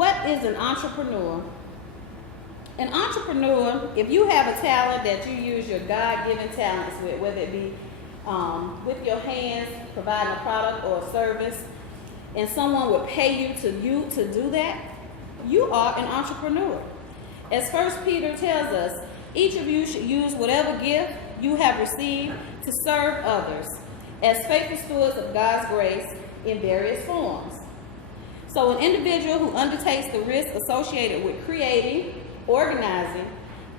What is an entrepreneur? An entrepreneur, if you have a talent that you use your God-given talents with, whether it be with your hands, providing a product or a service, and someone would pay you to do that, you are an entrepreneur. As 1 Peter tells us, each of you should use whatever gift you have received to serve others as faithful stewards of God's grace in various forms. So an individual who undertakes the risk associated with creating, organizing,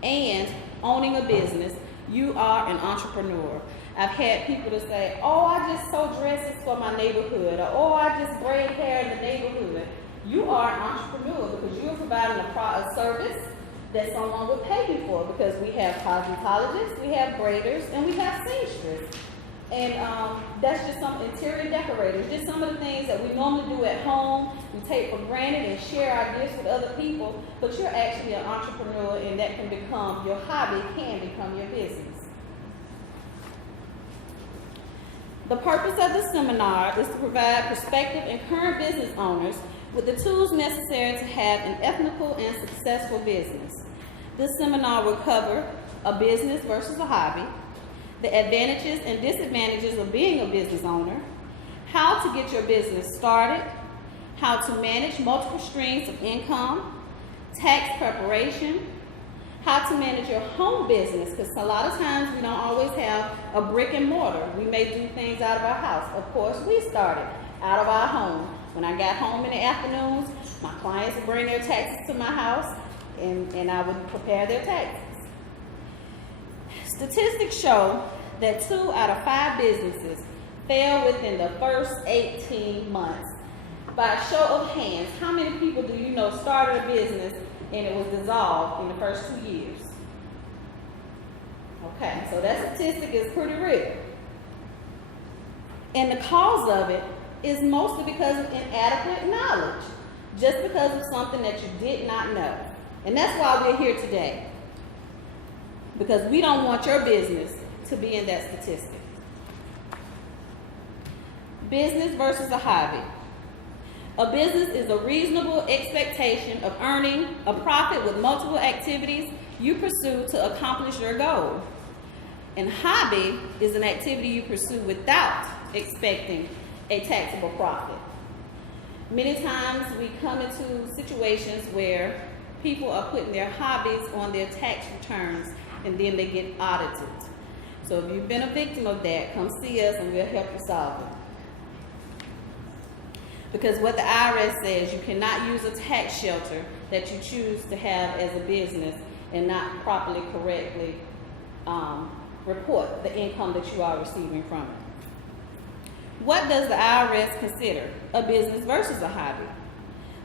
and owning a business, you are an entrepreneur. I've had people to say, oh, I just sew dresses for my neighborhood, or oh, I just braid hair in the neighborhood. You are an entrepreneur because you are providing a service that someone would pay you for, because we have cosmetologists, we have braiders, and we have seamstresses. And that's just some interior decorators, just some of the things that we normally do at home, we take for granted and share our gifts with other people, but you're actually an entrepreneur, and that can become, your hobby can become your business. The purpose of the seminar is to provide prospective and current business owners with the tools necessary to have an ethical and successful business. This seminar will cover a business versus a hobby, the advantages and disadvantages of being a business owner, how to get your business started, how to manage multiple streams of income, tax preparation, how to manage your home business, because a lot of times we don't always have a brick and mortar. We may do things out of our house. Of course, we started out of our home. When I got home in the afternoons, my clients would bring their taxes to my house, and I would prepare their taxes. Statistics show that 2 out of 5 businesses fail within the first 18 months. By a show of hands, how many people do you know started a business and it was dissolved in the first 2 years? Okay, so that statistic is pretty real. And the cause of it is mostly because of inadequate knowledge, just because of something that you did not know. And that's why we're here today, because we don't want your business to be in that statistic. Business versus a hobby. A business is a reasonable expectation of earning a profit with multiple activities you pursue to accomplish your goal. And hobby is an activity you pursue without expecting a taxable profit. Many times we come into situations where people are putting their hobbies on their tax returns and then they get audited. So if you've been a victim of that, come see us and we'll help you solve it. Because what the IRS says, you cannot use a tax shelter that you choose to have as a business and not properly, correctly report the income that you are receiving from it. What does the IRS consider a business versus a hobby?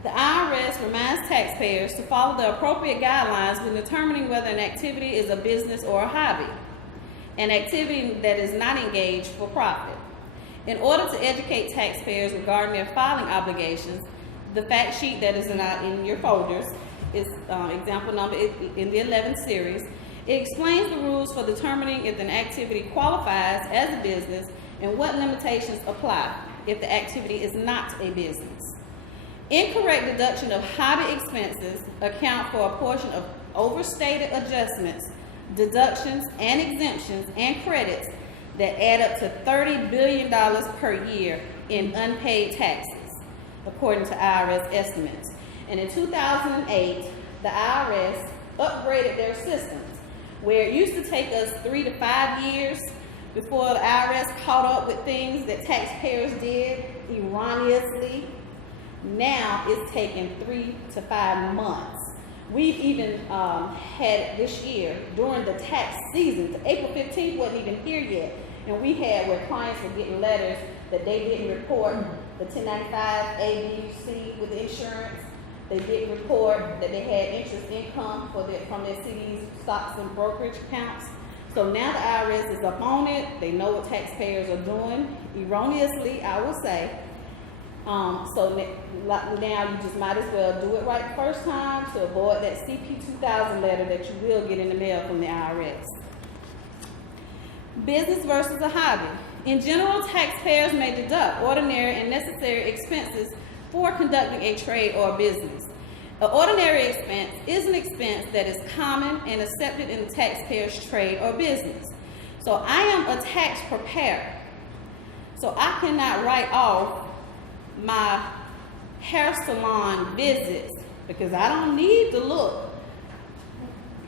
The IRS reminds taxpayers to follow the appropriate guidelines when determining whether an activity is a business or a hobby, an activity that is not engaged for profit. In order to educate taxpayers regarding their filing obligations, the fact sheet that is in your folders is example number in the 11th series. It explains the rules for determining if an activity qualifies as a business and what limitations apply if the activity is not a business. Incorrect deduction of hobby expenses account for a portion of overstated adjustments, deductions, and exemptions and credits that add up to $30 billion per year in unpaid taxes, according to IRS estimates. And in 2008, the IRS upgraded their systems, where it used to take us 3 to 5 years before the IRS caught up with things that taxpayers did erroneously. Now it's taking 3 to 5 months. We've even had this year, during the tax season, April 15th wasn't even here yet, and we had where clients were getting letters that they didn't report the 1095 A, B, C with the insurance. They didn't report that they had interest income from their CDs, stocks, and brokerage accounts. So now the IRS is up on it. They know what taxpayers are doing, erroneously, I will say. So now you just might as well do it right the first time to avoid that CP 2000 letter that you will get in the mail from the IRS. Business versus a hobby. In general, taxpayers may deduct ordinary and necessary expenses for conducting a trade or a business. An ordinary expense is an expense that is common and accepted in the taxpayer's trade or business. So I am a tax preparer. So I cannot write off my hair salon visits because I don't need to look.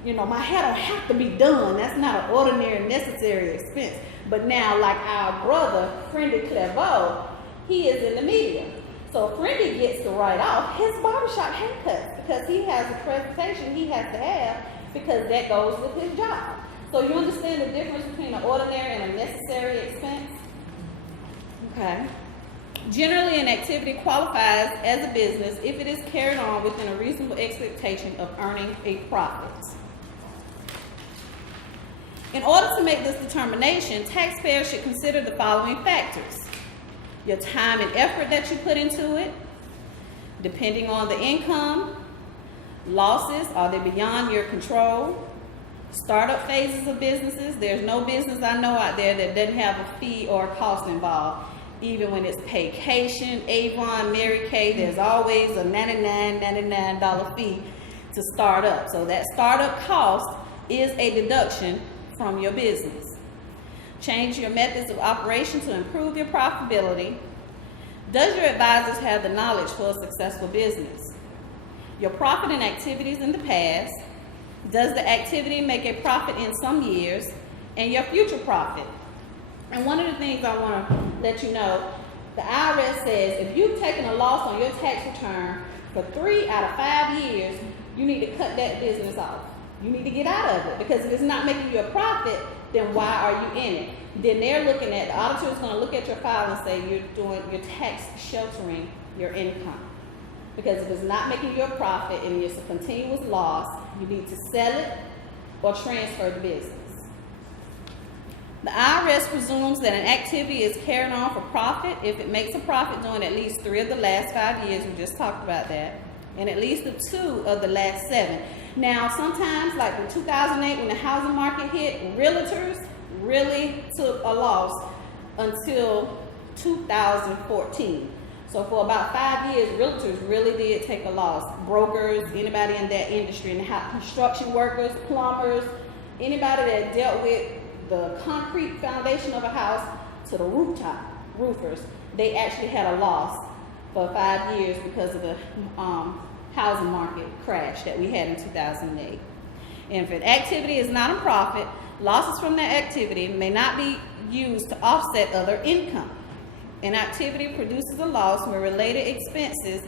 You know, my hair don't have to be done. That's not an ordinary necessary expense. But now, like our brother, Friendly Clairvaux, he is in the media. So Friendly gets to write off his barbershop haircuts because he has a presentation he has to have because that goes with his job. So you understand the difference between an ordinary and a necessary expense? Okay. Generally, an activity qualifies as a business if it is carried on within a reasonable expectation of earning a profit. In order to make this determination, taxpayers should consider the following factors: your time and effort that you put into it, depending on the income, losses, are they beyond your control, startup phases of businesses. There's no business I know out there that doesn't have a fee or a cost involved. Even when it's Paycation, Avon, Mary Kay, there's always a $99 fee to start up. So that startup cost is a deduction from your business. Change your methods of operation to improve your profitability. Does your advisors have the knowledge for a successful business? Your profit and activities in the past. Does the activity make a profit in some years? And your future profit. And one of the things I want to let you know, the IRS says if you've taken a loss on your tax return for 3 out of 5 years, you need to cut that business off. You need to get out of it, because if it's not making you a profit, then why are you in it? Then they're looking at, the auditor is going to look at your file and say you're tax sheltering your income. Because if it's not making you a profit and it's a continuous loss, you need to sell it or transfer the business. The IRS presumes that an activity is carried on for profit if it makes a profit during at least 3 of the last 5 years, we just talked about that, and at least 2 of the last 7. Now, sometimes, like in 2008 when the housing market hit, realtors really took a loss until 2014. So for about 5 years, realtors really did take a loss. Brokers, anybody in that industry, and construction workers, plumbers, anybody that dealt with the concrete foundation of a house to the rooftop, roofers, they actually had a loss for 5 years because of the housing market crash that we had in 2008. And if an activity is not a profit, losses from that activity may not be used to offset other income. An activity produces a loss when related expenses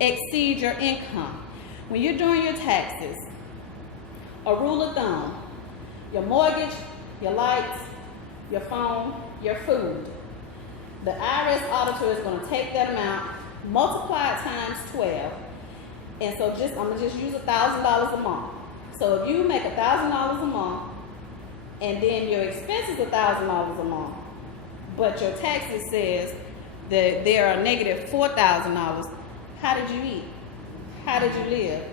exceed your income. When you're doing your taxes, a rule of thumb, your mortgage, your lights, your phone, your food, the IRS auditor is going to take that amount, multiply it times 12, and so I'm going to just use $1,000 a month. So if you make $1,000 a month, and then your expense is $1,000 a month, but your taxes says that there are negative $4,000, how did you eat? How did you live?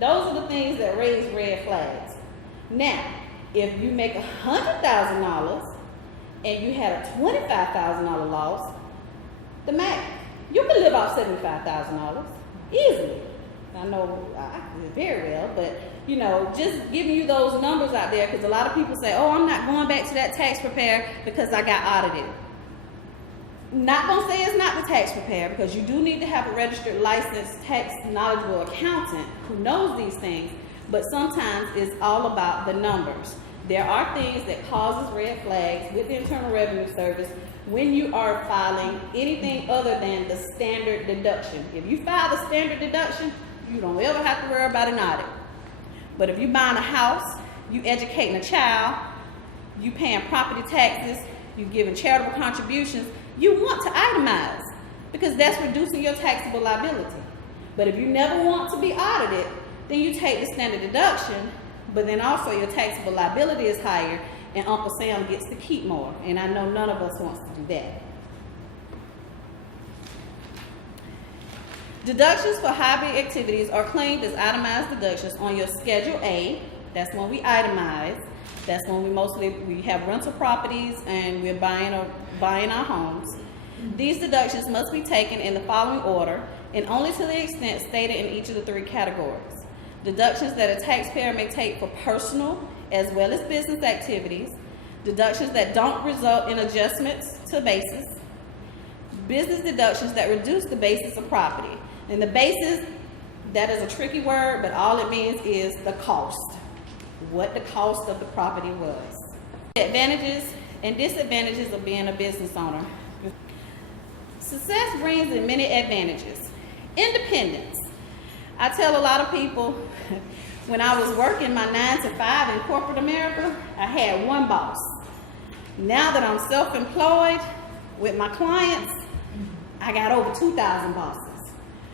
Those are the things that raise red flags. Now, if you make $100,000 and you had a $25,000 loss, the math, you can live off $75,000 easily. I know I did very well, but you know, just giving you those numbers out there, because a lot of people say, oh, I'm not going back to that tax preparer because I got audited. Not going to say it's not the tax preparer, because you do need to have a registered, licensed, tax knowledgeable accountant who knows these things, but sometimes it's all about the numbers. There are things that causes red flags with the Internal Revenue Service when you are filing anything other than the standard deduction. If you file the standard deduction, you don't ever have to worry about an audit. But if you're buying a house, you educating a child, you paying property taxes, you giving charitable contributions, you want to itemize, because that's reducing your taxable liability. But if you never want to be audited, then you take the standard deduction, but then also your taxable liability is higher, and Uncle Sam gets to keep more. And I know none of us wants to do that. Deductions for hobby activities are claimed as itemized deductions on your Schedule A. That's when we itemize. That's when we have rental properties and we're buying our homes. These deductions must be taken in the following order: and only to the extent stated in each of the three categories. Deductions that a taxpayer may take for personal as well as business activities, deductions that don't result in adjustments to basis, business deductions that reduce the basis of property. And the basis, that is a tricky word, but all it means is the cost, what the cost of the property was. Advantages and disadvantages of being a business owner. Success brings in many advantages. Independence. I tell a lot of people, when I was working my 9 to 5 in corporate America, I had one boss. Now that I'm self-employed with my clients, I got over 2,000 bosses.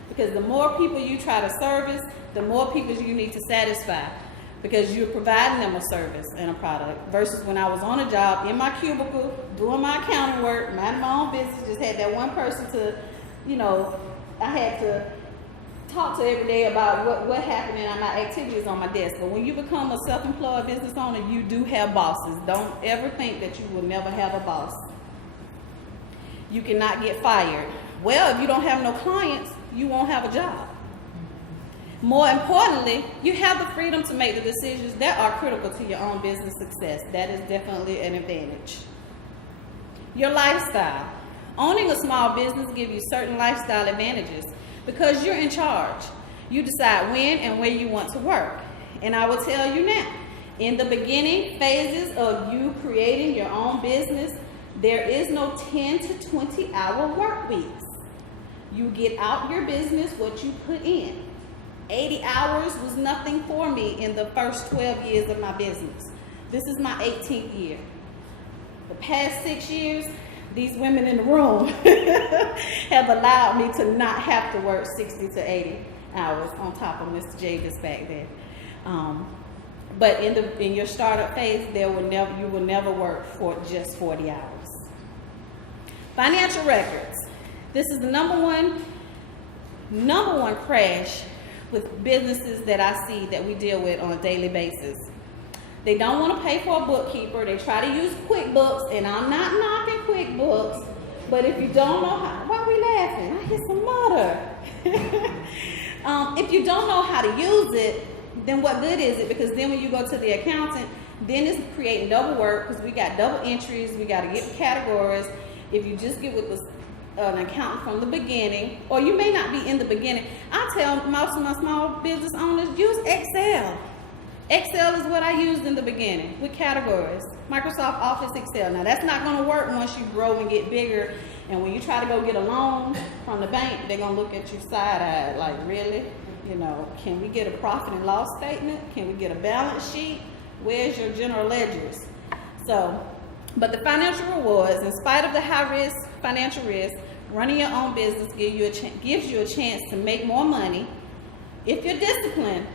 Because the more people you try to service, the more people you need to satisfy, because you're providing them a service and a product. Versus when I was on a job in my cubicle, doing my accounting work, minding my own business, just had that one person to, I had to talk to every day about what happened in my activities on my desk. But when you become a self-employed business owner, you do have bosses. Don't ever think that you will never have a boss. You cannot get fired. Well, if you don't have no clients, you won't have a job. More importantly, you have the freedom to make the decisions that are critical to your own business success. That is definitely an advantage. Your lifestyle. Owning a small business gives you certain lifestyle advantages because you're in charge. You decide when and where you want to work. And I will tell you now, in the beginning phases of you creating your own business, there is no 10 to 20-hour work weeks. You get out your business what you put in. 80 hours was nothing for me in the first 12 years of my business. This is my 18th year. The past 6 years, these women in the room have allowed me to not have to work 60 to 80 hours on top of Mr. Javis back then. But in your startup phase, you will never work for just 40 hours. Financial records. This is the number one crash with businesses that I see that we deal with on a daily basis. They don't want to pay for a bookkeeper. They try to use QuickBooks, and I'm not knocking QuickBooks, but if you don't know how, why are we laughing? I hear some mutter. If you don't know how to use it, then what good is it? Because then when you go to the accountant, then it's creating double work because we got double entries, we got to get the categories. If you just get with an accountant from the beginning, or you may not be in the beginning, I tell most of my small business owners, use Excel. Excel is what I used in the beginning with categories. Microsoft Office Excel. Now that's not going to work once you grow and get bigger. And when you try to go get a loan from the bank, they're going to look at you side-eyed like, really? Can we get a profit and loss statement? Can we get a balance sheet? Where's your general ledgers? But the financial rewards, in spite of the high-risk financial risk, running your own business gives you a chance to make more money if you're disciplined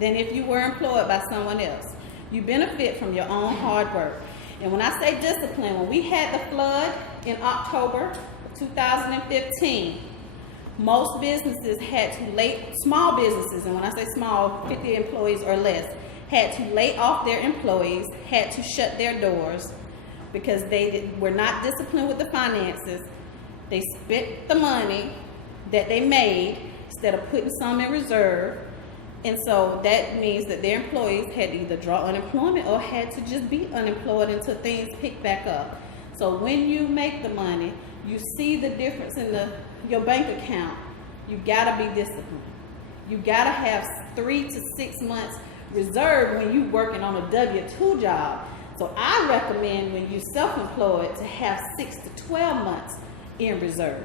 than if you were employed by someone else. You benefit from your own hard work. And when I say discipline, when we had the flood in October 2015, most businesses had to small businesses, and when I say small, 50 employees or less, had to lay off their employees, had to shut their doors because they were not disciplined with the finances. They spent the money that they made instead of putting some in reserve. And so that means that their employees had to either draw unemployment or had to just be unemployed until things pick back up. So when you make the money, you see the difference in your bank account. You gotta be disciplined. You gotta have 3 to 6 months reserved when you're working on a W-2 job. So I recommend when you're self-employed to have 6 to 12 months in reserve.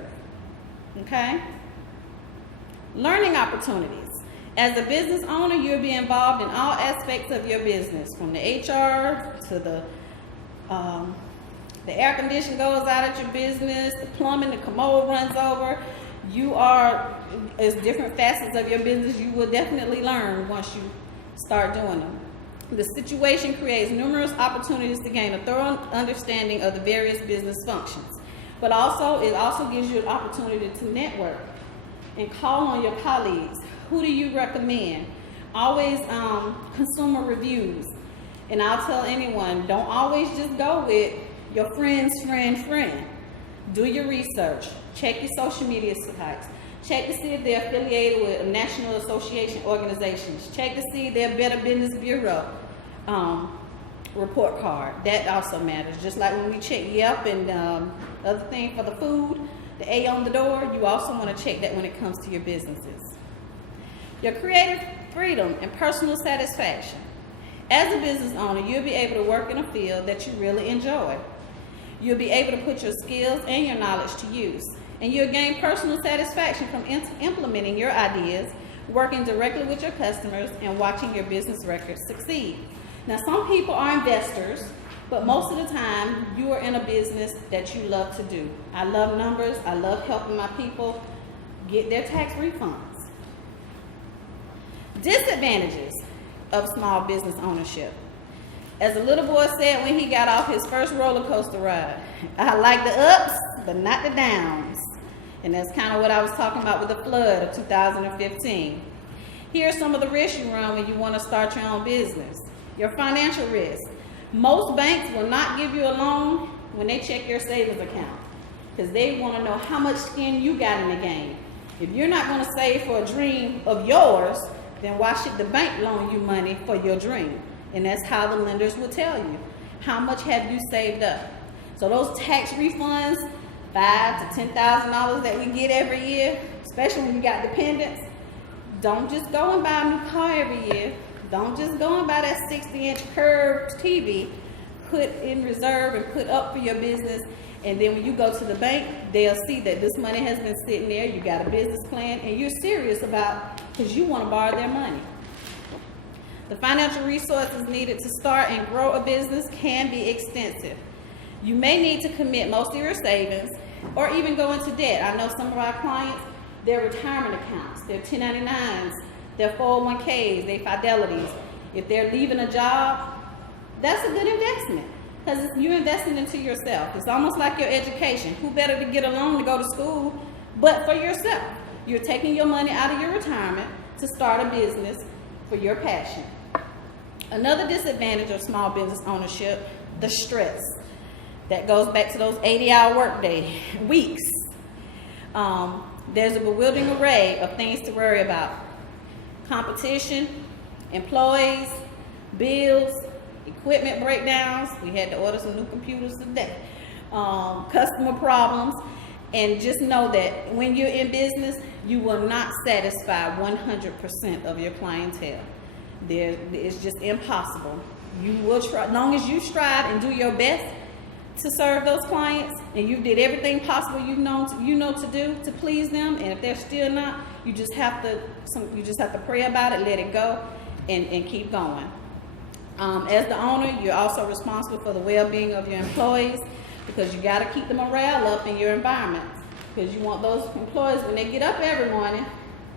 Okay? Learning opportunities. As a business owner, you'll be involved in all aspects of your business, from the HR to the air condition goes out at your business, the plumbing, the commode runs over. As different facets of your business, you will definitely learn once you start doing them. The situation creates numerous opportunities to gain a thorough understanding of the various business functions. But it also gives you an opportunity to network and call on your colleagues. Who do you recommend? Always consumer reviews. And I'll tell anyone, don't always just go with your friend's friend. Do your research. Check your social media sites. Check to see if they're affiliated with National Association organizations. Check to see their Better Business Bureau report card. That also matters. Just like when we check Yelp and other thing for the food, the A on the door, you also want to check that when it comes to your businesses. Your creative freedom and personal satisfaction. As a business owner, you'll be able to work in a field that you really enjoy. You'll be able to put your skills and your knowledge to use. And you'll gain personal satisfaction from implementing your ideas, working directly with your customers, and watching your business records succeed. Now, some people are investors, but most of the time, you are in a business that you love to do. I love numbers. I love helping my people get their tax refunds. Disadvantages of small business ownership. As a little boy said when he got off his first roller coaster ride, I like the ups, but not the downs. And that's kind of what I was talking about with the flood of 2015. Here are some of the risks you run when you want to start your own business. Your financial risk. Most banks will not give you a loan when they check your savings account because they want to know how much skin you got in the game. If you're not going to save for a dream of yours, then why should the bank loan you money for your dream? And that's how the lenders will tell you. How much have you saved up? So those tax refunds, $5,000 to $10,000 that we get every year, especially when you got dependents, don't just go and buy a new car every year. Don't just go and buy that 60-inch curved TV, put in reserve and put up for your business. And then when you go to the bank, they'll see that this money has been sitting there, you got a business plan, and you're serious about, because you want to borrow their money. The financial resources needed to start and grow a business can be extensive. You may need to commit most of your savings or even go into debt. I know some of our clients, their retirement accounts, their 1099s, their 401ks, their fidelities. If they're leaving a job, that's a good investment because you're investing into yourself. It's almost like your education. Who better to get a loan to go to school but for yourself? You're taking your money out of your retirement to start a business for your passion. Another disadvantage of small business ownership, the stress. That goes back to those 80-hour workday weeks. There's a bewildering array of things to worry about. Competition, employees, bills, equipment breakdowns. We had to order some new computers today. Customer problems. And just know that when you're in business, you will not satisfy 100% of your clientele. It's just impossible. You will try, as long as you strive and do your best to serve those clients, and you did everything possible you know to do to please them, and if they're still not, you just have to pray about it, let it go, and keep going. As the owner, you're also responsible for the well-being of your employees because you got to keep the morale up in your environment because you want those employees when they get up every morning,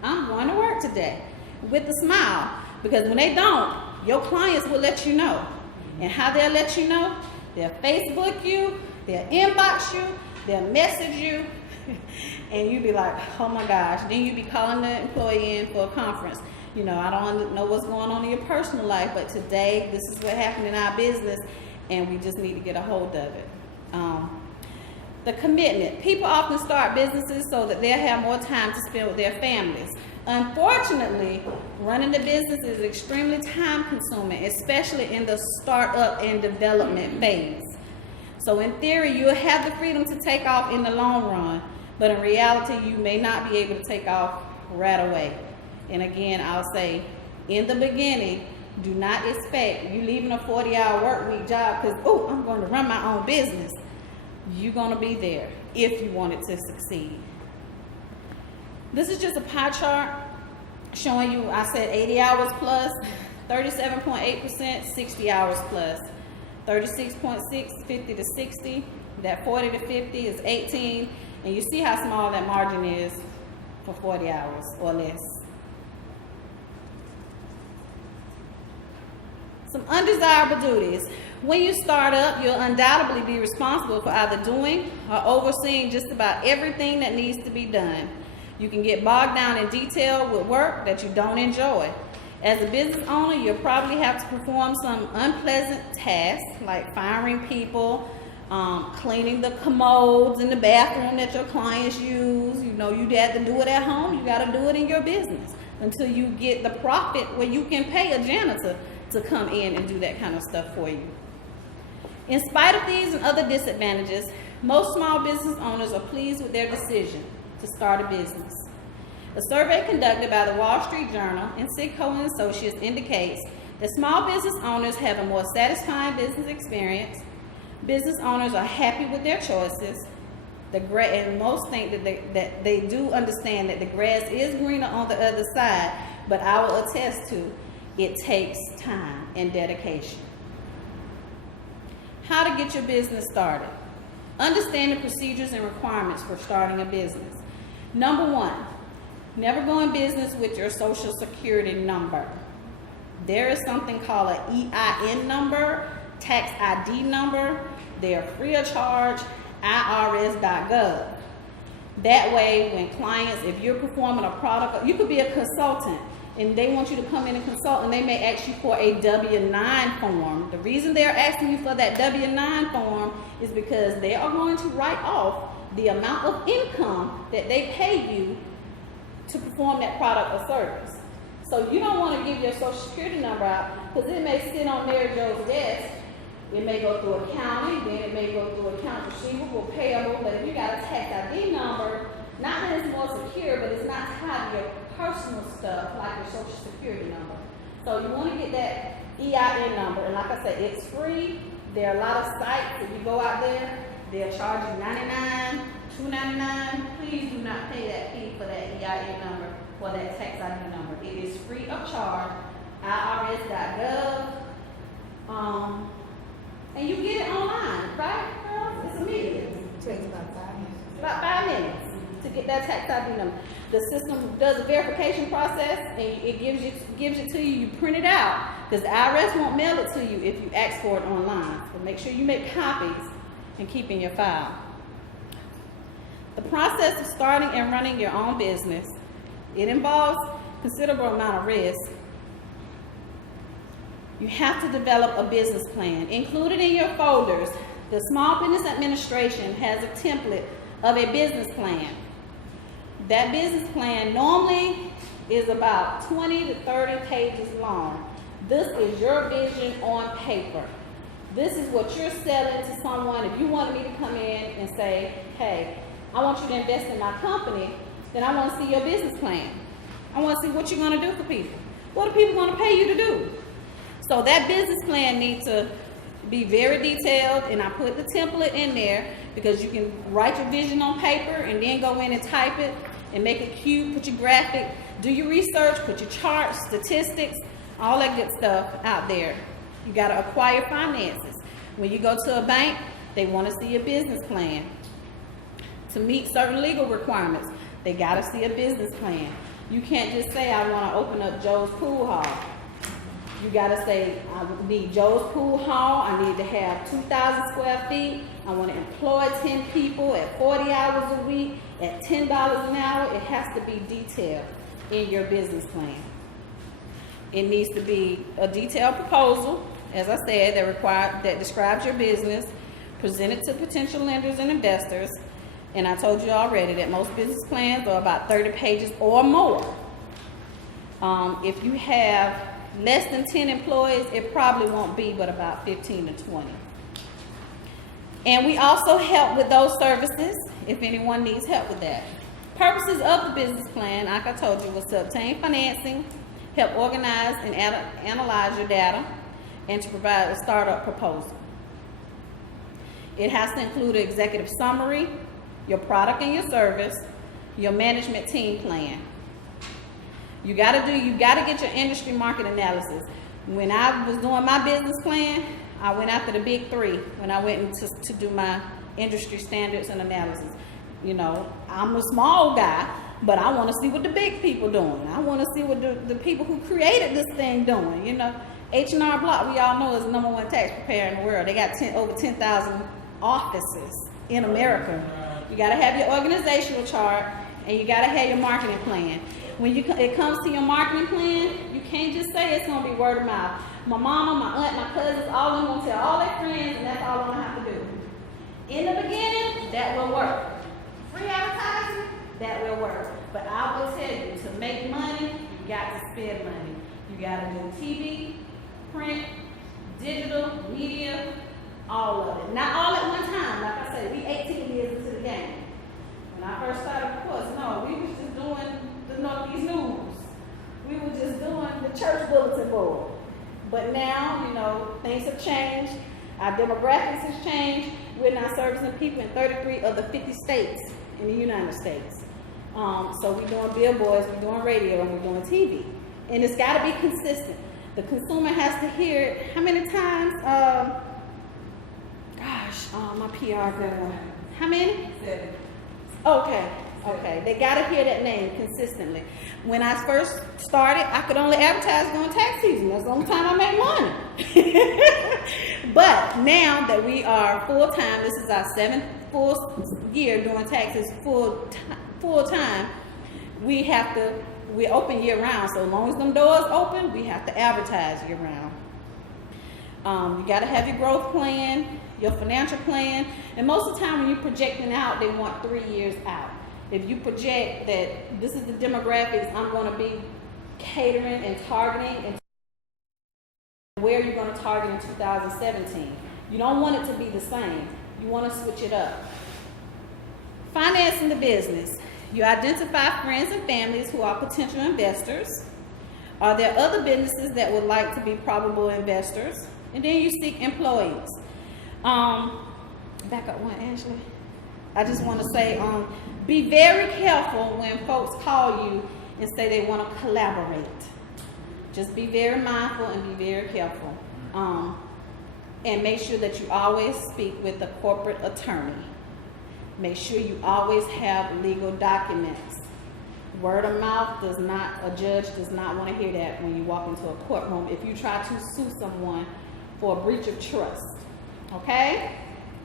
I'm going to work today with a smile, because when they don't, your clients will let you know. And how they'll let you know? They'll Facebook you, they'll inbox you, they'll message you, and you be like, oh my gosh. Then you be calling the employee in for a conference. You know, I don't know what's going on in your personal life, but today this is what happened in our business, and we just need to get a hold of it. The commitment. People often start businesses so that they'll have more time to spend with their families. Unfortunately, running the business is extremely time consuming, especially in the startup and development phase. So in theory, you'll have the freedom to take off in the long run, but in reality, you may not be able to take off right away. And again, I'll say, in the beginning, do not expect you leaving a 40-hour work week job because, oh, I'm going to run my own business. You're going to be there if you want it to succeed. This is just a pie chart showing you, I said 80 hours plus, 37.8%, 60 hours plus, 36.6, 50 to 60, that 40 to 50 is 18, and you see how small that margin is for 40 hours or less. Some undesirable duties. When you start up, you'll undoubtedly be responsible for either doing or overseeing just about everything that needs to be done. You can get bogged down in detail with work that you don't enjoy. As a business owner, you'll probably have to perform some unpleasant tasks like firing people, cleaning the commodes in the bathroom that your clients use. You know, you have to do it at home. You got to do it in your business until you get the profit where you can pay a janitor to come in and do that kind of stuff for you. In spite of these and other disadvantages, most small business owners are pleased with their decision to start a business. A survey conducted by the Wall Street Journal and Sigco & Associates indicates that small business owners have a more satisfying business experience. Business owners are happy with their choices. And most think that they do understand that the grass is greener on the other side, but I will attest to it takes time and dedication. How to get your business started. Understand the procedures and requirements for starting a business. Number one, never go in business with your social security number. There is something called an EIN number, tax ID number. They are free of charge, IRS.gov. That way, when clients, if you're performing a product, you could be a consultant and they want you to come in and consult, and they may ask you for a W-9 form. The reason they're asking you for that W-9 form is because they are going to write off the amount of income that they pay you to perform that product or service. So you don't want to give your social security number out because it may sit on Mary Jo's desk. It may go through accounting, then it may go through accounts receivable, payable, but if you got a tax ID number, not that it's more secure, but it's not tied to your personal stuff like your social security number. So you want to get that EIN number, and like I said, it's free. There are a lot of sites. If you go out there, they'll charge you $99, $2.99. Please do not pay that fee for that EIN number or that tax ID number. It is free of charge, IRS.gov. And you get it online, right, girls? It's immediate. It takes about 5 minutes. About 5 minutes to get that tax ID number. The system does a verification process, and it gives it to you. You print it out because the IRS won't mail it to you if you ask for it online. So make sure you make copies and keep in your file. The process of starting and running your own business, it involves considerable amount of risk. You have to develop a business plan. Included in your folders, the Small Business Administration has a template of a business plan. That business plan normally is about 20 to 30 pages long. This is your vision on paper. This is what you're selling to someone. If you wanted me to come in and say, hey, I want you to invest in my company, then I want to see your business plan. I want to see what you're going to do for people. What are people going to pay you to do? So that business plan needs to be very detailed, and I put the template in there because you can write your vision on paper and then go in and type it and make it cute, put your graphic, do your research, put your charts, statistics, all that good stuff out there. You got to acquire finances. When you go to a bank, they want to see a business plan. To meet certain legal requirements, they got to see a business plan. You can't just say, I want to open up Joe's Pool Hall. You got to say, I need Joe's Pool Hall. I need to have 2,000 square feet. I want to employ 10 people at 40 hours a week at $10 an hour. It has to be detailed in your business plan. It needs to be a detailed proposal, as I said, that describes your business, presented to potential lenders and investors. And I told you already that most business plans are about 30 pages or more. If you have less than 10 employees, it probably won't be but about 15 to 20. And we also help with those services if anyone needs help with that. Purposes of the business plan, like I told you, was to obtain financing, help organize and analyze your data, and to provide a startup proposal. It has to include an executive summary, your product and your service, your management team plan. You got to get your industry market analysis. When I was doing my business plan, I went after the big three when I went to do my industry standards and analysis. You know, I'm a small guy, but I want to see what the big people doing. I want to see what the people who created this thing doing. You know, H&R Block, we all know, is the #1 tax preparer in the world. They got over 10,000 offices in America. You got to have your organizational chart, and you got to have your marketing plan. When it comes to your marketing plan, you can't just say it's going to be word of mouth. My mama, my aunt, my cousins, all of them going to tell all their friends, and that's all I'm going to have to do. In the beginning, that will work. Free advertising, that will work. But I will tell you, to make money, you got to spend money. You got to do TV, print, digital, media, all of it. Not all at one time. Like I said, we 18 years into the game. When I first started, of course, no, we was just doing the Northeast News. We were just doing the church bulletin board. But now, you know, things have changed. Our demographics has changed. We're now servicing people in 33 of the 50 states in the United States. So we're doing billboards, we're doing radio, and we're doing TV. And it's got to be consistent. The consumer has to hear it. How many times? My PR girl. How many? 7. Okay. They got to hear that name consistently. When I first started, I could only advertise during tax season. That's the only time I made money. But now that we are full-time, this is our 7th full year doing taxes full-time, we're open year-round. So as long as them doors open, we have to advertise year-round. You got to have your growth plan, your financial plan, and most of the time when you're projecting out, they want 3 years out. If you project that this is the demographics I'm going to be catering and targeting, and where you're going to target in 2017, you don't want it to be the same. You want to switch it up. Financing the business. You identify friends and families who are potential investors. Are there other businesses that would like to be probable investors? And then you seek employees. Back up one, Ashley. I just want to say, be very careful when folks call you and say they want to collaborate. Just be very mindful and be very careful. And make sure that you always speak with a corporate attorney. Make sure you always have legal documents. Word of mouth a judge does not want to hear that when you walk into a courtroom if you try to sue someone for a breach of trust. Okay?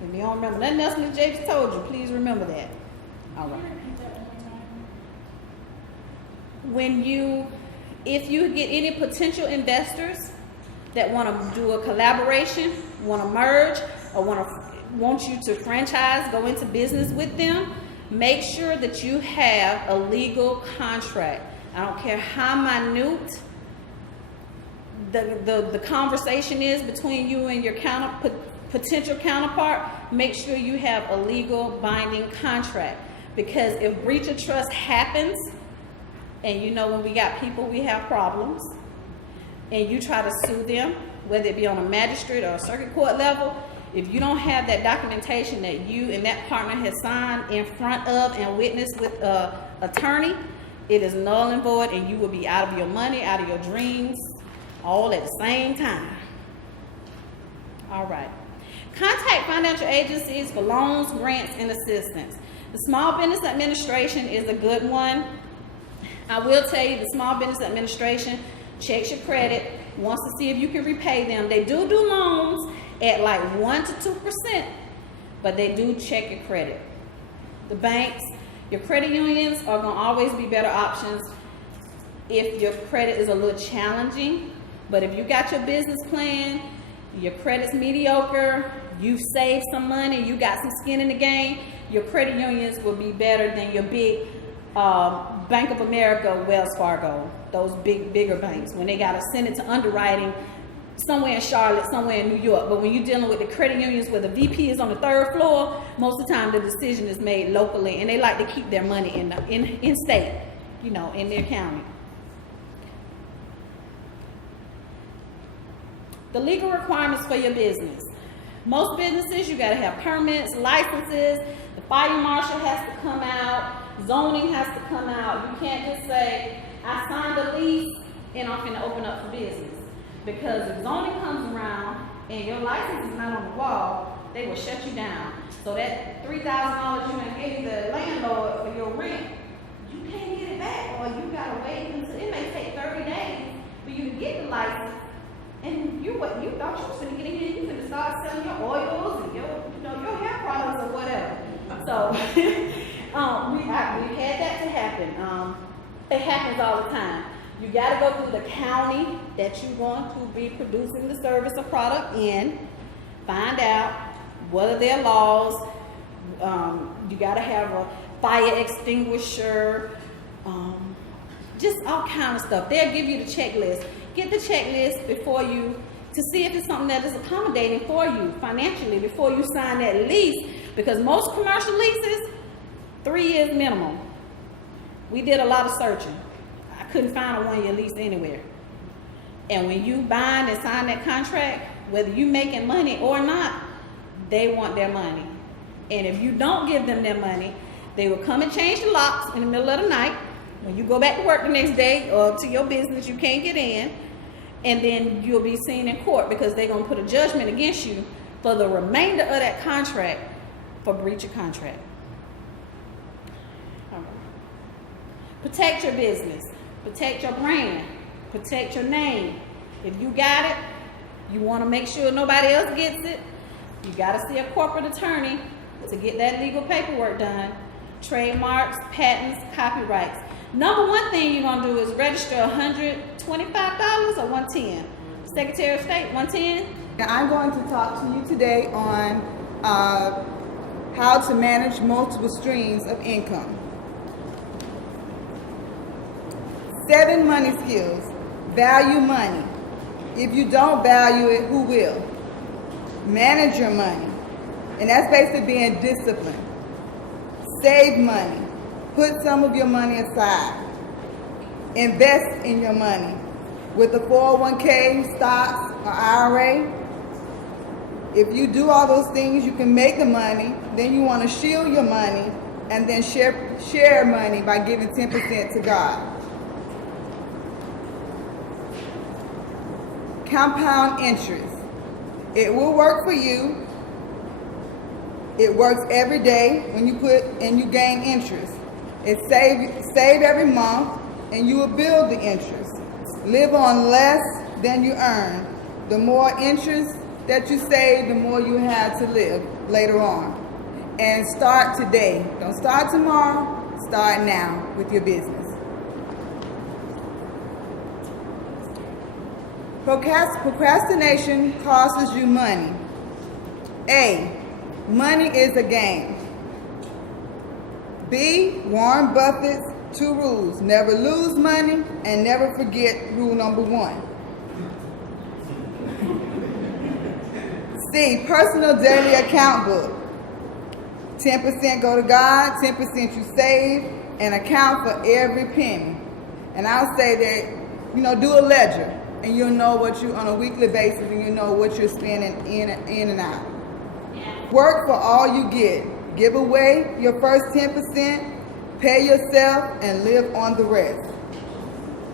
If you don't remember nothing else Ms. Javis told you, please remember that. All right. If you get any potential investors that want to do a collaboration, want to merge, or want you to franchise, go into business with them, make sure that you have a legal contract. I don't care how minute the conversation is between you and your potential counterpart, make sure you have a legal binding contract. Because if breach of trust happens, and you know when we got people, we have problems, and you try to sue them, whether it be on a magistrate or a circuit court level, if you don't have that documentation that you and that partner has signed in front of and witnessed with an attorney, it is null and void, and you will be out of your money, out of your dreams, all at the same time. All right. Contact financial agencies for loans, grants, and assistance. The Small Business Administration is a good one. I will tell you, the Small Business Administration checks your credit, wants to see if you can repay them. They do loans at like 1 to 2%, but they do check your credit. The banks, your credit unions are going to always be better options if your credit is a little challenging. But if you got your business plan, your credit's mediocre, you've saved some money, you got some skin in the game, your credit unions will be better than your big Bank of America, Wells Fargo, those bigger banks, when they got to send it to underwriting somewhere in Charlotte, somewhere in New York. But when you're dealing with the credit unions where the VP is on the 3rd floor, most of the time the decision is made locally, and they like to keep their money in state, you know, in their county. The legal requirements for your business. Most businesses, you got to have permits, licenses, the fire marshal has to come out, zoning has to come out. You can't just say, I signed a lease and I'm going to open up for business. Because if zoning comes around and your license is not on the wall, they will shut you down. So that $3,000 you done gave the landlord for your rent, you can't get it back, or you got to wait until it may take 30 days for you to get the license. And you thought you was going to get in here, you could start selling your oils and your hair products or whatever. So we've had that to happen. It happens all the time. You got to go through the county that you're going to be producing the service or product in, find out what are their laws, You got to have a fire extinguisher, just all kind of stuff. They'll give you the checklist. Get the checklist before you, to see if it's something that is accommodating for you financially before you sign that lease, because most commercial leases, 3 years minimum. We did a lot of searching. I couldn't find a 1-year lease anywhere. And when you bind and sign that contract, whether you making money or not, they want their money. And if you don't give them their money, they will come and change the locks in the middle of the night. When you go back to work the next day or to your business, you can't get in. And then you'll be seen in court because they're going to put a judgment against you for the remainder of that contract for breach of contract. All right. Protect your business. Protect your brand. Protect your name. If you got it, you want to make sure nobody else gets it. You got to see a corporate attorney to get that legal paperwork done. Trademarks, patents, copyrights. Number one thing you're going to do is register $125 or $110. Secretary of State, $110? I'm going to talk to you today on how to manage multiple streams of income. 7 money skills. Value money. If you don't value it, who will? Manage your money. And that's basically being disciplined. Save money. Put some of your money aside. Invest in your money with a 401k, stocks, or IRA. If you do all those things, you can make the money. Then you want to shield your money and then share money by giving 10% to God. Compound interest. It will work for you. It works every day when you put and you gain interest. It's save every month and you will build the interest. Live on less than you earn. The more interest that you save, the more you have to live later on. And start today. Don't start tomorrow, start now with your business. Procrastination costs you money. A, money is a game. B, Warren Buffett's 2 rules. Never lose money and never forget rule number 1. C, personal daily account book. 10% go to God, 10% you save, and account for every penny. And I'll say that, do a ledger. And you'll know what you, on a weekly basis, and you know what you're spending in and out. Work for all you get. Give away your first 10%, pay yourself, and live on the rest.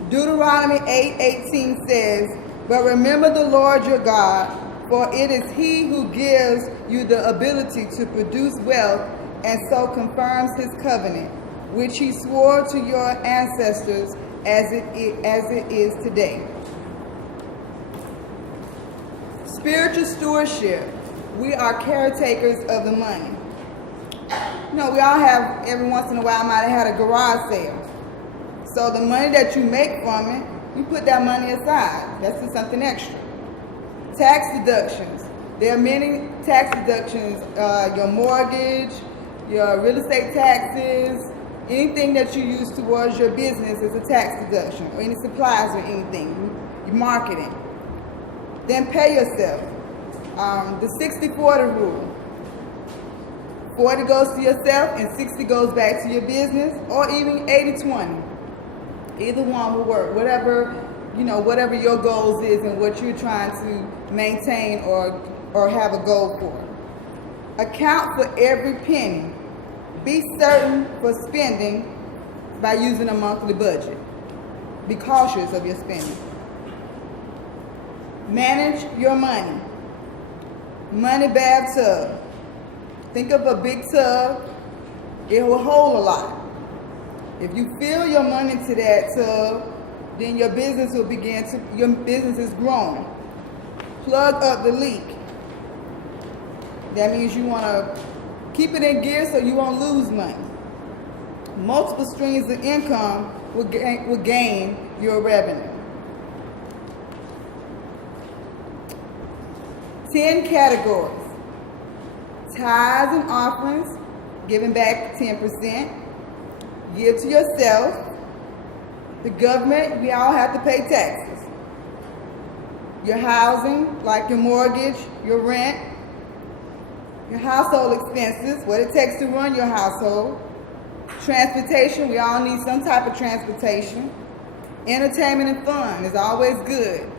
Deuteronomy 8:18 says, "But remember the Lord your God, for it is He who gives you the ability to produce wealth and so confirms His covenant, which He swore to your ancestors as it is today." Spiritual stewardship. We are caretakers of the money. We all have, every once in a while, might have had a garage sale. So the money that you make from it, you put that money aside. That's just something extra. Tax deductions. There are many tax deductions. Your mortgage, your real estate taxes, anything that you use towards your business is a tax deduction, or any supplies or anything, your marketing. Then pay yourself. The 60-40 rule. 40 goes to yourself and 60 goes back to your business, or even 80-20. Either one will work. Whatever your goals is and what you're trying to maintain or have a goal for. Account for every penny. Be certain for spending by using a monthly budget. Be cautious of your spending. Manage your money. Money bathtub. Think of a big tub. It will hold a lot. If you fill your money to that tub, then your business is growing. Plug up the leak. That means you want to keep it in gear so you won't lose money. Multiple streams of income will gain your revenue. 10 categories. Tithes and offerings, giving back 10%. Give to yourself. The government, we all have to pay taxes. Your housing, like your mortgage, your rent, your household expenses, what it takes to run your household. Transportation, we all need some type of transportation. Entertainment and fun is always good.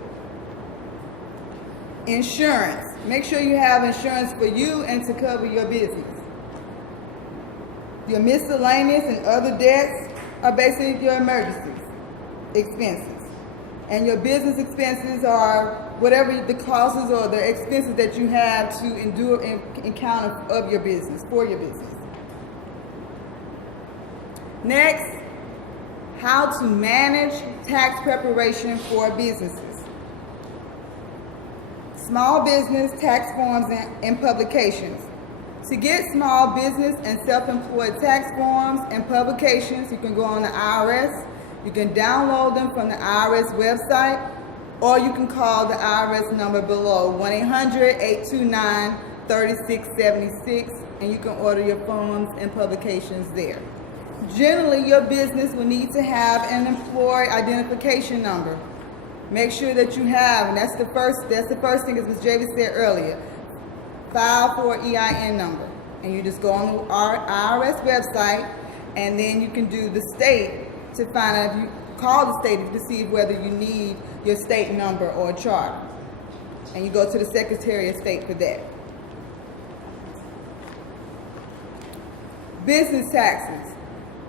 Insurance, make sure you have insurance for you and to cover your business. Your miscellaneous and other debts are basically your emergencies expenses. And your business expenses are whatever the costs or the expenses that you have to endure and encounter of your business, for your business. Next, how to manage tax preparation for businesses. Small business tax forms and publications. To get small business and self-employed tax forms and publications, you can go on the IRS. You can download them from the IRS website, or you can call the IRS number below, 1-800-829-3676, and you can order your forms and publications there. Generally, your business will need to have an employee identification number. Make sure that you have, and that's the first thing, as Ms. Javis said earlier, file for an EIN number. And you just go on our IRS website, and then you can do the state to find out, if you call the state to see whether you need your state number or charter. And you go to the Secretary of State for that. Business taxes.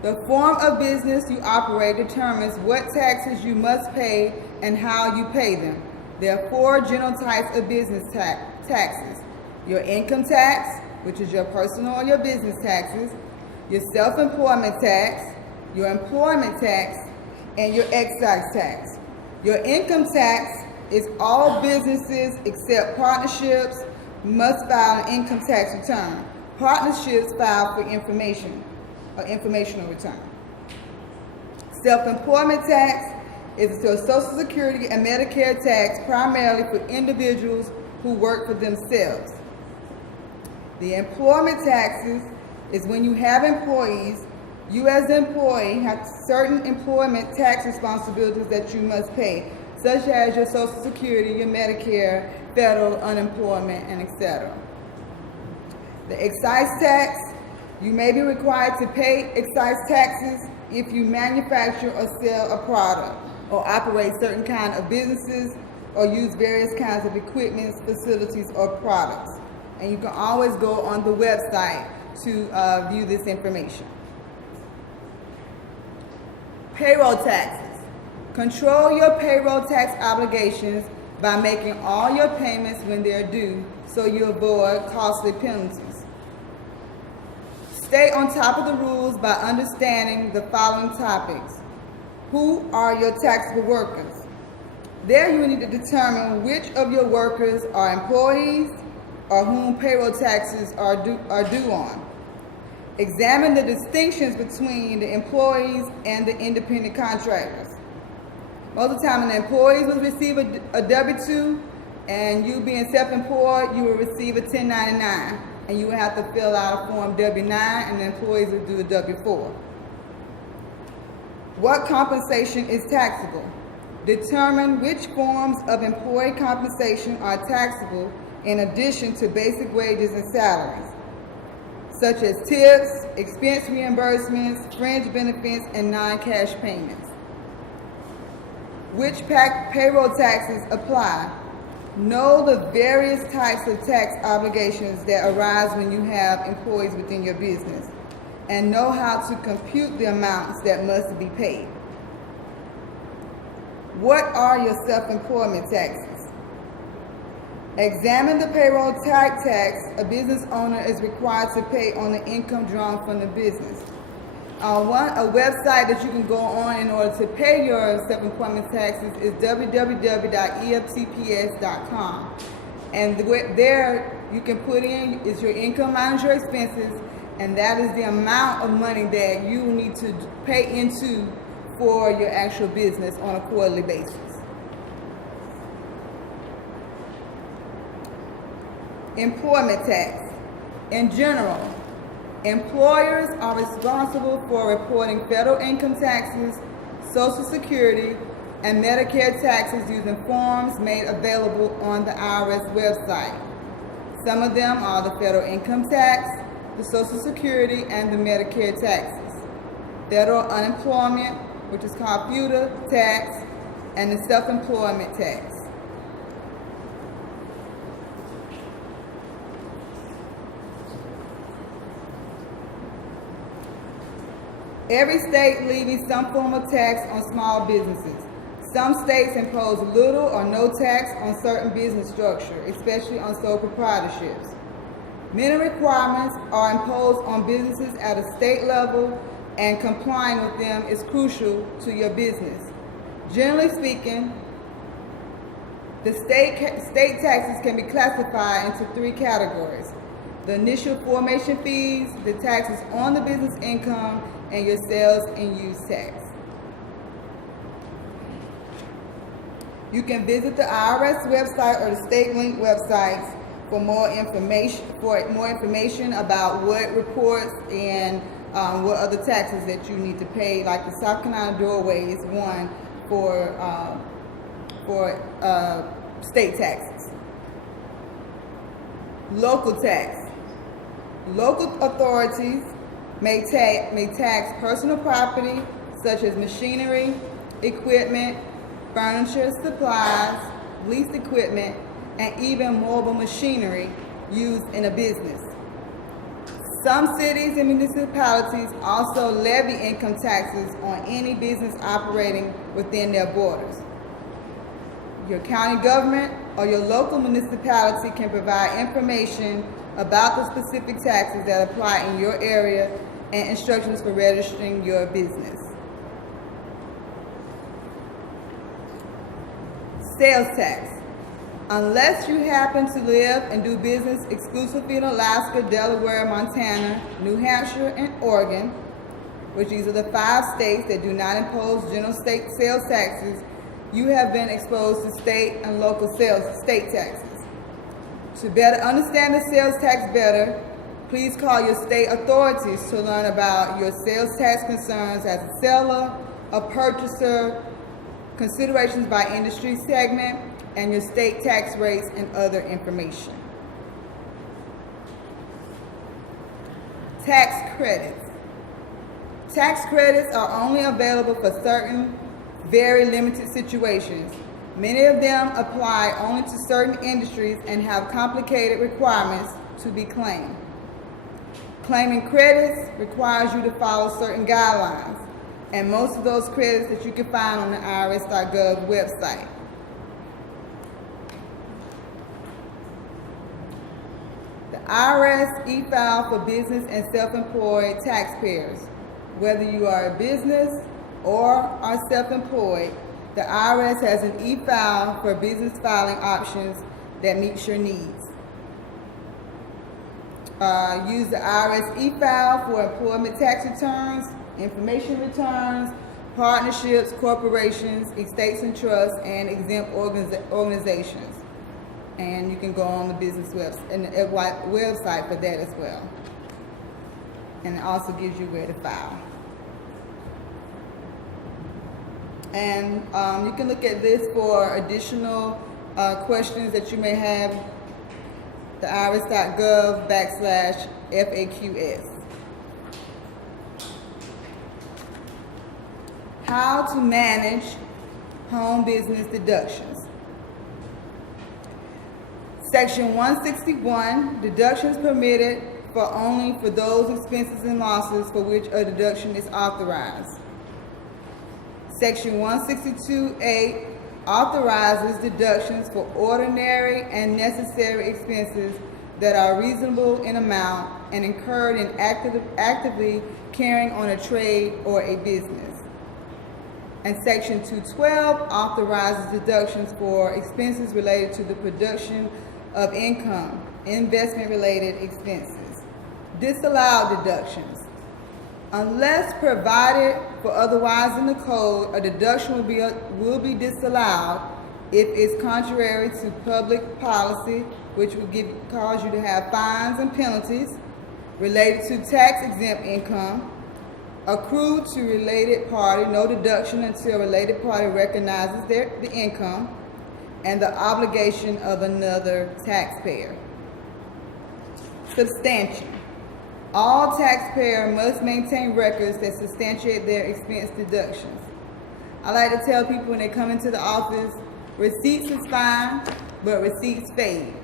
The form of business you operate determines what taxes you must pay and how you pay them. There are 4 general types of business taxes. Your income tax, which is your personal or your business taxes, your self-employment tax, your employment tax, and your excise tax. Your income tax is all businesses except partnerships must file an income tax return. Partnerships file for informational return. Self-employment tax is your Social Security and Medicare tax, primarily for individuals who work for themselves. The employment taxes is when you have employees. You as an employee have certain employment tax responsibilities that you must pay, such as your Social Security, your Medicare, federal unemployment, and etc. The excise tax, you may be required to pay excise taxes if you manufacture or sell a product or operate certain kind of businesses or use various kinds of equipment, facilities, or products. And you can always go on the website to view this information. Payroll taxes. Control your payroll tax obligations by making all your payments when they're due so you avoid costly penalties. Stay on top of the rules by understanding the following topics. Who are your taxable workers? There you need to determine which of your workers are employees or whom payroll taxes are due on. Examine the distinctions between the employees and the independent contractors. Most of the time, an employee will receive a W-2, and you being self-employed, you will receive a 1099, and you will have to fill out a form W-9, and the employees will do a W-4. What compensation is taxable? Determine which forms of employee compensation are taxable in addition to basic wages and salaries, such as tips, expense reimbursements, fringe benefits, and non-cash payments. Which payroll taxes apply? Know the various types of tax obligations that arise when you have employees within your business, and know how to compute the amounts that must be paid. What are your self-employment taxes? Examine the payroll tax a business owner is required to pay on the income drawn from the business. A website that you can go on in order to pay your self-employment taxes is www.eftps.com. And there you can put in is your income minus your expenses, and that is the amount of money that you need to pay into for your actual business on a quarterly basis. Employment tax. In general, Employers are responsible for reporting federal income taxes, Social Security, and Medicare taxes using forms made available on the IRS website. Some of them are the federal income tax, the Social Security, and the Medicare taxes. Federal unemployment, which is called FUTA tax, and the self-employment tax. Every state levies some form of tax on small businesses. Some states impose little or no tax on certain business structure, especially on sole proprietorships. Many requirements are imposed on businesses at a state level, and complying with them is crucial to your business. Generally speaking, the state taxes can be classified into three categories: the initial formation fees, the taxes on the business income, and your sales and use tax. You can visit the IRS website or the state link websites for more information about what reports and what other taxes that you need to pay. Like the South Carolina doorway is one for state taxes. Local tax. Local authorities may tax personal property such as machinery, equipment, furniture, supplies, leased equipment, and even mobile machinery used in a business. Some cities and municipalities also levy income taxes on any business operating within their borders. Your county government or your local municipality can provide information about the specific taxes that apply in your area and instructions for registering your business. Sales tax. Unless you happen to live and do business exclusively in Alaska, Delaware, Montana, New Hampshire, and Oregon, which these are the 5 states that do not impose general state sales taxes, you have been exposed to state and local state taxes. To better understand the sales tax better, please call your state authorities to learn about your sales tax concerns as a seller, a purchaser, considerations by industry segment, and your state tax rates and other information. Tax credits. Tax credits are only available for certain very limited situations. Many of them apply only to certain industries and have complicated requirements to be claimed. Claiming credits requires you to follow certain guidelines, and most of those credits that you can find on the IRS.gov website. The IRS e-file for business and self-employed taxpayers. Whether you are a business or are self-employed, the IRS has an e-file for business filing options that meets your needs. Use the IRS e-file for employment tax returns, information returns, partnerships, corporations, estates and trusts, and exempt organizations. And you can go on the business website for that as well. And it also gives you where to file. And you can look at this for additional questions that you may have. The irs.gov/FAQs. How to manage home business deductions. Section 161, deductions permitted only for those expenses and losses for which a deduction is authorized. Section 162A authorizes deductions for ordinary and necessary expenses that are reasonable in amount and incurred in actively carrying on a trade or a business. And Section 212 authorizes deductions for expenses related to the production of income, investment-related expenses. Disallowed deductions. Unless provided for otherwise in the code, a deduction will be disallowed if it's contrary to public policy, which will cause you to have fines and penalties, related to tax-exempt income, accrued to related party, no deduction until related party recognizes the income, and the obligation of another taxpayer. Substantial. All taxpayers must maintain records that substantiate their expense deductions. I like to tell people when they come into the office, receipts is fine, but receipts fade.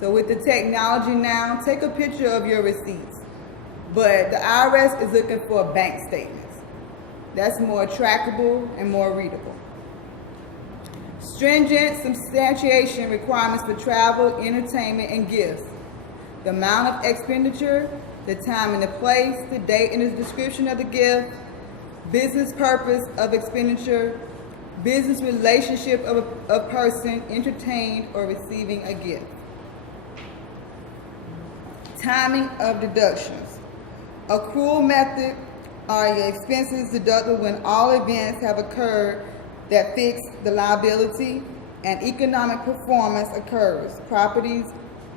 So with the technology now, take a picture of your receipts. But the IRS is looking for bank statements. That's more trackable and more readable. Stringent substantiation requirements for travel, entertainment, and gifts. The amount of expenditure, the time and the place, the date and the description of the gift, business purpose of expenditure, business relationship of a person entertained or receiving a gift. Timing of deductions. Accrual method are your expenses deducted when all events have occurred that fix the liability and economic performance occurs, property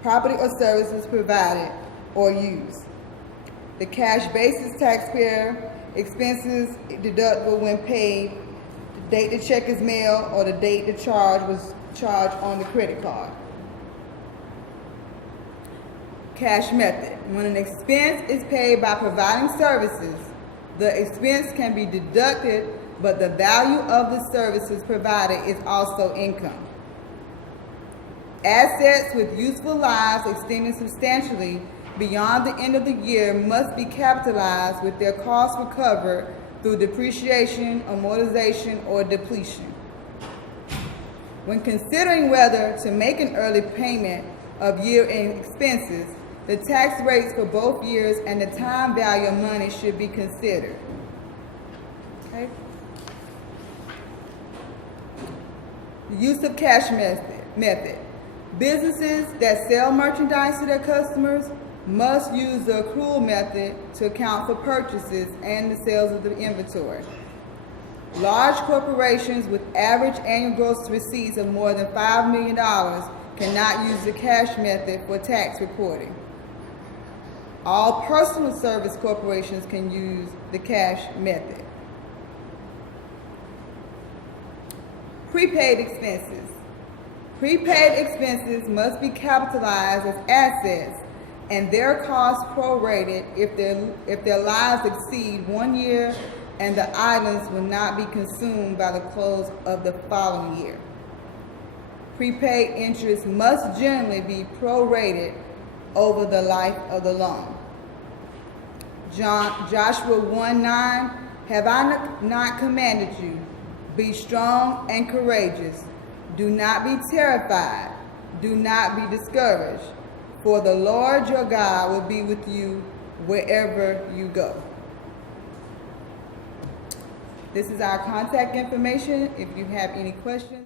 or services provided or used. The cash basis taxpayer expenses deductible when paid, the date the check is mailed, or the date the charge was charged on the credit card. Cash method. When an expense is paid by providing services, the expense can be deducted, but the value of the services provided is also income. Assets with useful lives extending substantially beyond the end of the year must be capitalized with their costs recovered through depreciation, amortization, or depletion. When considering whether to make an early payment of year-end expenses, the tax rates for both years and the time value of money should be considered. Okay? The use of cash method. Businesses that sell merchandise to their customers must use the accrual method to account for purchases and the sales of the inventory. Large corporations with average annual gross receipts of more than $5 million cannot use the cash method for tax reporting. All personal service corporations can use the cash method. Prepaid expenses. Prepaid expenses must be capitalized as assets and their costs prorated if their lives exceed 1 year and the items will not be consumed by the close of the following year. Prepaid interest must generally be prorated over the life of the loan. Joshua 1:9, have I not commanded you? Be strong and courageous. Do not be terrified. Do not be discouraged. For the Lord your God will be with you wherever you go. This is our contact information if you have any questions.